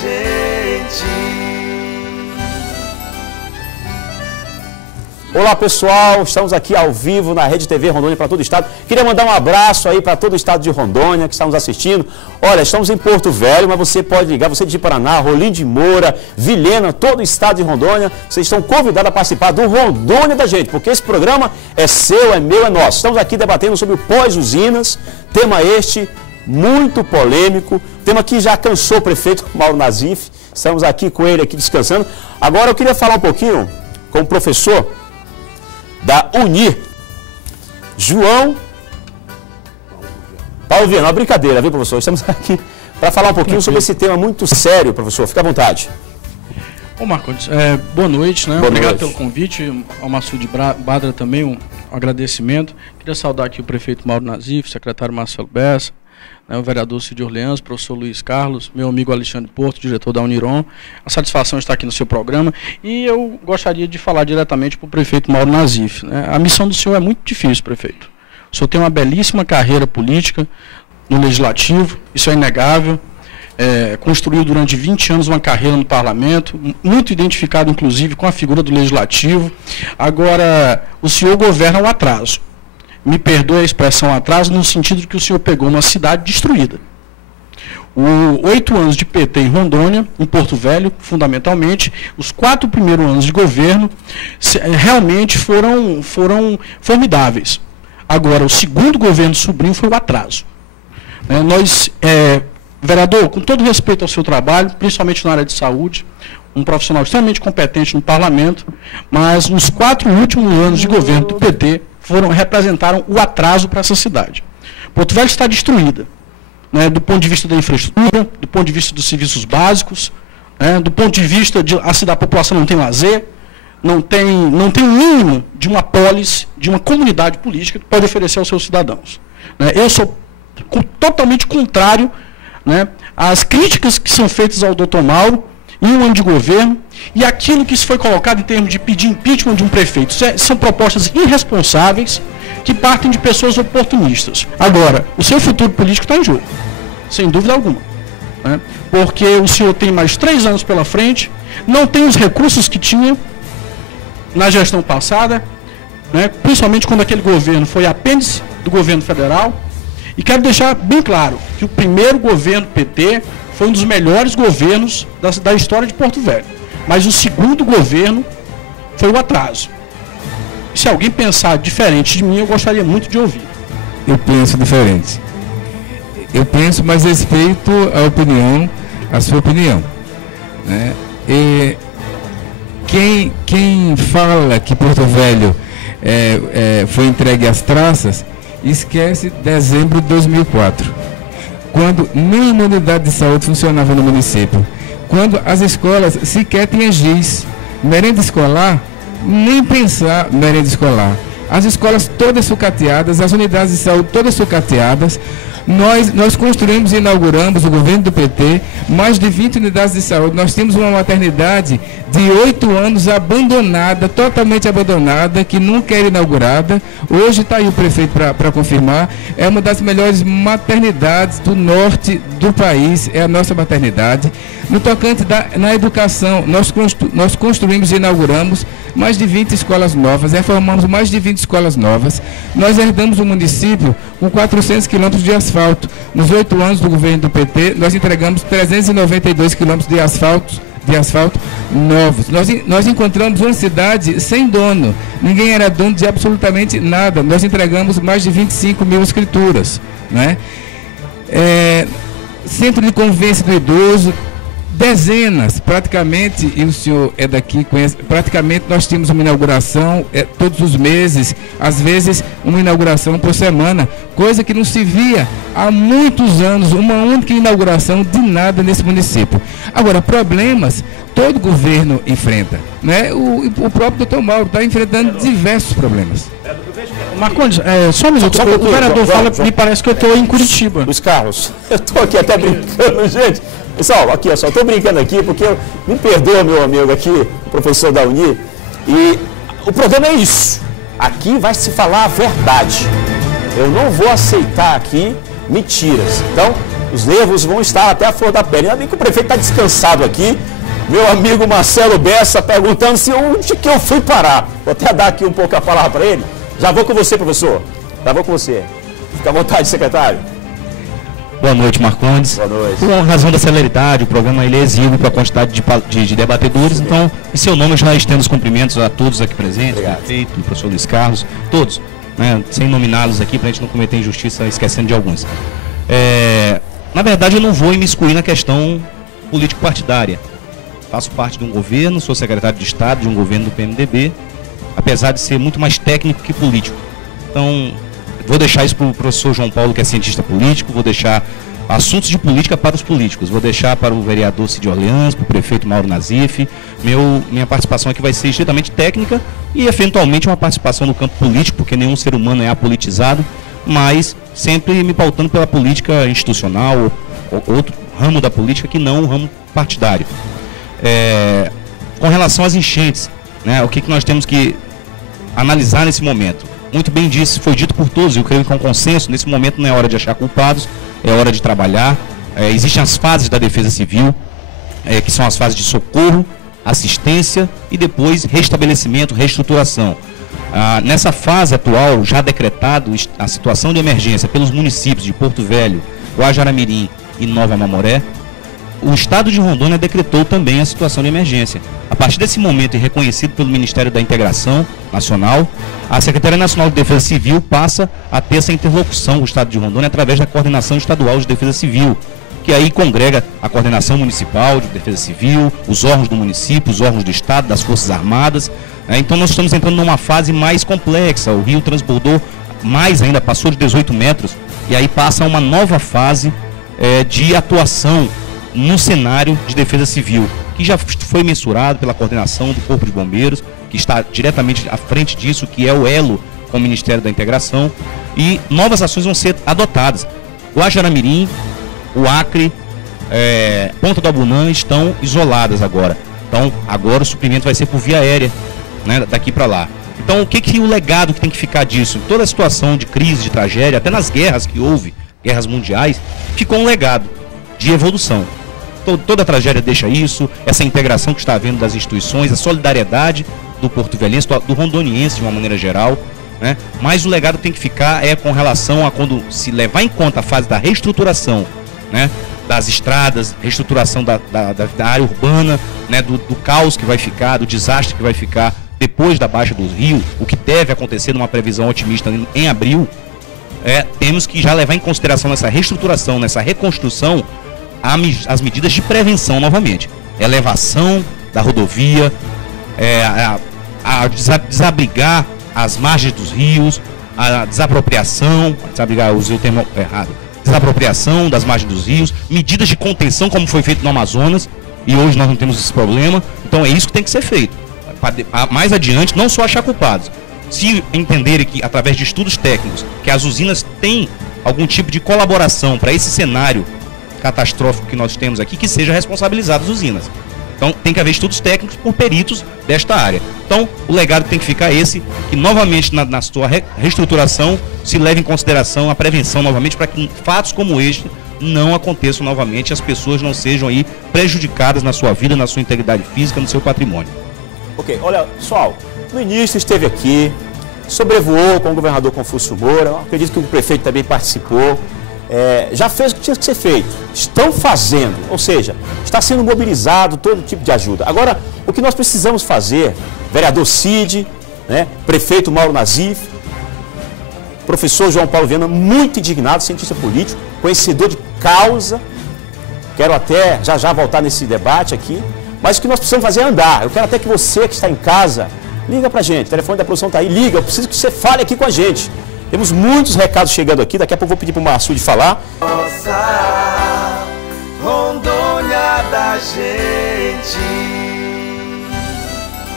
gente. Olá pessoal, estamos aqui ao vivo na Rede TV Rondônia para todo o estado. Queria mandar um abraço aí para todo o estado de Rondônia que está nos assistindo. Olha, estamos em Porto Velho, mas você pode ligar, você de Paraná, Rolim de Moura, Vilhena, todo o estado de Rondônia. Vocês estão convidados a participar do Rondônia da gente, porque esse programa é seu, é meu, é nosso. Estamos aqui debatendo sobre o pós-usinas, tema este muito polêmico, tema que já cansou o prefeito Mauro Nazif. Estamos aqui com ele aqui descansando. Agora eu queria falar um pouquinho com o professor da Unir, João Paulo Viana. Uma brincadeira, viu, professor? Estamos aqui para falar um pouquinho sobre esse tema muito sério, professor. Fique à vontade. Ô Marcondes, boa noite, né? Boa Obrigado noite pelo convite, ao Massoud Badra também um agradecimento. Queria saudar aqui o prefeito Mauro Nazif, o secretário Marcelo Bessa, né, o vereador Cid Orleans, o professor Luiz Carlos, meu amigo Alexandre Porto, diretor da Uniron. A satisfação está aqui no seu programa e eu gostaria de falar diretamente para o prefeito Mauro Nazif, né? A missão do senhor é muito difícil, prefeito. O senhor tem uma belíssima carreira política no Legislativo, isso é inegável. Construiu durante 20 anos uma carreira no Parlamento, muito identificado inclusive com a figura do Legislativo. Agora, o senhor governa ao atraso. Me perdoe a expressão atraso, no sentido de que o senhor pegou uma cidade destruída. 8 anos de PT em Rondônia, em Porto Velho, fundamentalmente, os 4 primeiros anos de governo realmente foram formidáveis. Agora, o segundo governo Sobrinho foi o atraso. Vereador, com todo respeito ao seu trabalho, principalmente na área de saúde, um profissional extremamente competente no Parlamento, mas nos 4 últimos anos de governo do PT representaram o atraso para essa cidade. Porto Velho está destruída, né, do ponto de vista da infraestrutura, do ponto de vista dos serviços básicos, né, do ponto de vista de a população não tem lazer, não tem o mínimo de uma polis, de uma comunidade política que pode oferecer aos seus cidadãos. Né. Eu sou totalmente contrário, né, às críticas que são feitas ao doutor Mauro em um ano de governo, e aquilo que foi colocado em termos de pedir impeachment de um prefeito. São propostas irresponsáveis que partem de pessoas oportunistas. Agora, o seu futuro político está em jogo, sem dúvida alguma. Né? Porque o senhor tem mais 3 anos pela frente, não tem os recursos que tinha na gestão passada, né? Principalmente quando aquele governo foi apêndice do governo federal. E quero deixar bem claro que o primeiro governo PT foi um dos melhores governos da história de Porto Velho. Mas o segundo governo foi o atraso. E se alguém pensar diferente de mim, eu gostaria muito de ouvir. Eu penso diferente. Eu penso, mas respeito a sua opinião. Né? E quem fala que Porto Velho foi entregue às traças, esquece dezembro de 2004. Quando nenhuma unidade de saúde funcionava no município, quando as escolas sequer tinham giz, merenda escolar, nem pensar merenda escolar. As escolas todas sucateadas, as unidades de saúde todas sucateadas. Nós construímos e inauguramos, o governo do PT, mais de 20 unidades de saúde. Nós temos uma maternidade de 8 anos abandonada, totalmente abandonada, que nunca era inaugurada. Hoje está aí o prefeito para confirmar. É uma das melhores maternidades do norte do país, é a nossa maternidade. No tocante na educação, nós construímos e inauguramos mais de 20 escolas novas, reformamos mais de 20 escolas novas. Nós herdamos o município com 400 quilômetros de asfalto. Nos 8 anos do governo do PT, nós entregamos 392 quilômetros de asfalto novos. Nós encontramos uma cidade sem dono. Ninguém era dono de absolutamente nada. Nós entregamos mais de 25 mil escrituras. Né? Centro de convivência do idoso, dezenas, praticamente, e o senhor é daqui, conhece, praticamente nós tínhamos uma inauguração todos os meses, às vezes uma inauguração por semana, coisa que não se via há muitos anos, uma única inauguração de nada nesse município. Agora, problemas, todo governo enfrenta, né? O próprio doutor Mauro está enfrentando diversos problemas. Marcondes, só um minuto, o vereador fala, me parece que eu estou em Curitiba. Luiz Carlos, eu estou aqui até brincando, gente. Pessoal, aqui, eu só estou brincando aqui porque me perdoa, meu amigo aqui, o professor da Uni, e o problema é isso. Aqui vai se falar a verdade. Eu não vou aceitar aqui mentiras. Então, os nervos vão estar até a flor da pele. Ainda bem que o prefeito está descansado aqui. Meu amigo Marcelo Bessa perguntando se onde que eu fui parar. Vou até dar aqui um pouco a palavra para ele. Já vou com você, professor. Já vou com você. Fica à vontade, secretário. Boa noite, Marcondes. Boa noite. Por razão da celeridade, o programa ele é exíguo para a quantidade de debatedores, sim. Então, em seu nome, eu já estendo os cumprimentos a todos aqui presentes, o prefeito, o professor Luiz Carlos, todos, né, sem nominá-los aqui, para a gente não cometer injustiça esquecendo de alguns. Na verdade, eu não vou imiscuir na questão político-partidária. Faço parte de um governo, sou secretário de Estado de um governo do PMDB, apesar de ser muito mais técnico que político. Então, vou deixar isso para o professor João Paulo, que é cientista político, vou deixar assuntos de política para os políticos, vou deixar para o vereador Cid Orleans, para o prefeito Mauro Nazif. Minha participação aqui vai ser estritamente técnica e, eventualmente, uma participação no campo político, porque nenhum ser humano é apolitizado, mas sempre me pautando pela política institucional ou outro ramo da política que não o ramo partidário. Com relação às enchentes, né, o que nós temos que analisar nesse momento? Muito bem foi dito por todos, eu creio que é um consenso, nesse momento não é hora de achar culpados, é hora de trabalhar. Existem as fases da defesa civil, que são as fases de socorro, assistência e depois restabelecimento, reestruturação. Nessa fase atual, já decretado a situação de emergência pelos municípios de Porto Velho, Guajará-Mirim e Nova Mamoré, o Estado de Rondônia decretou também a situação de emergência. A partir desse momento, e reconhecido pelo Ministério da Integração Nacional, a Secretaria Nacional de Defesa Civil passa a ter essa interlocução com o Estado de Rondônia através da Coordenação Estadual de Defesa Civil, que aí congrega a Coordenação Municipal de Defesa Civil, os órgãos do município, os órgãos do Estado, das Forças Armadas. Então nós estamos entrando numa fase mais complexa. O rio transbordou mais ainda, passou de 18 metros, e aí passa a uma nova fase de atuação no cenário de defesa civil, que já foi mensurado pela coordenação do Corpo de Bombeiros, que está diretamente à frente disso, que é o elo com o Ministério da Integração, e novas ações vão ser adotadas. Guajará-Mirim, o Acre, Ponta do Abunã estão isoladas agora. Então, agora o suprimento vai ser por via aérea, né, daqui para lá. Então, o que o legado que tem que ficar disso? Toda a situação de crise, de tragédia, até nas guerras que houve, guerras mundiais, ficou um legado de evolução. Toda a tragédia deixa isso, essa integração que está havendo das instituições, a solidariedade do porto-velhense, do rondoniense de uma maneira geral, né? Mas o legado que tem que ficar com relação a quando se levar em conta a fase da reestruturação, né, das estradas, reestruturação da área urbana, né, do caos que vai ficar, do desastre que vai ficar depois da baixa do rio, o que deve acontecer numa previsão otimista em abril. Temos que já levar em consideração nessa reestruturação, nessa reconstrução, as medidas de prevenção novamente. Elevação da rodovia, desabrigar as margens dos rios, a desapropriação, eu usei o termo errado, desapropriação das margens dos rios, medidas de contenção como foi feito no Amazonas, e hoje nós não temos esse problema. Então é isso que tem que ser feito. Mais adiante, não só achar culpados. Se entenderem que, através de estudos técnicos, que as usinas têm algum tipo de colaboração para esse cenário catastrófico que nós temos aqui, que seja responsabilizado as usinas. Então, tem que haver estudos técnicos por peritos desta área. Então, o legado tem que ficar esse, que novamente, na sua reestruturação, se leve em consideração a prevenção novamente, para que fatos como este não aconteçam novamente e as pessoas não sejam aí prejudicadas na sua vida, na sua integridade física, no seu patrimônio. Ok, olha, pessoal, no início esteve aqui, sobrevoou com o governador Confúcio Moura, eu acredito que o prefeito também participou, já fez o que tinha que ser feito, estão fazendo, ou seja, está sendo mobilizado todo tipo de ajuda. Agora, o que nós precisamos fazer, vereador Cid, né, prefeito Mauro Nazif, professor João Paulo Viana, muito indignado, cientista político, conhecedor de causa, quero até já voltar nesse debate aqui, mas o que nós precisamos fazer é andar. Eu quero até que você que está em casa, liga pra gente, o telefone da produção está aí, liga, eu preciso que você fale aqui com a gente. Temos muitos recados chegando aqui, daqui a pouco eu vou pedir para o Marçude falar. Nossa, Rondônia da gente.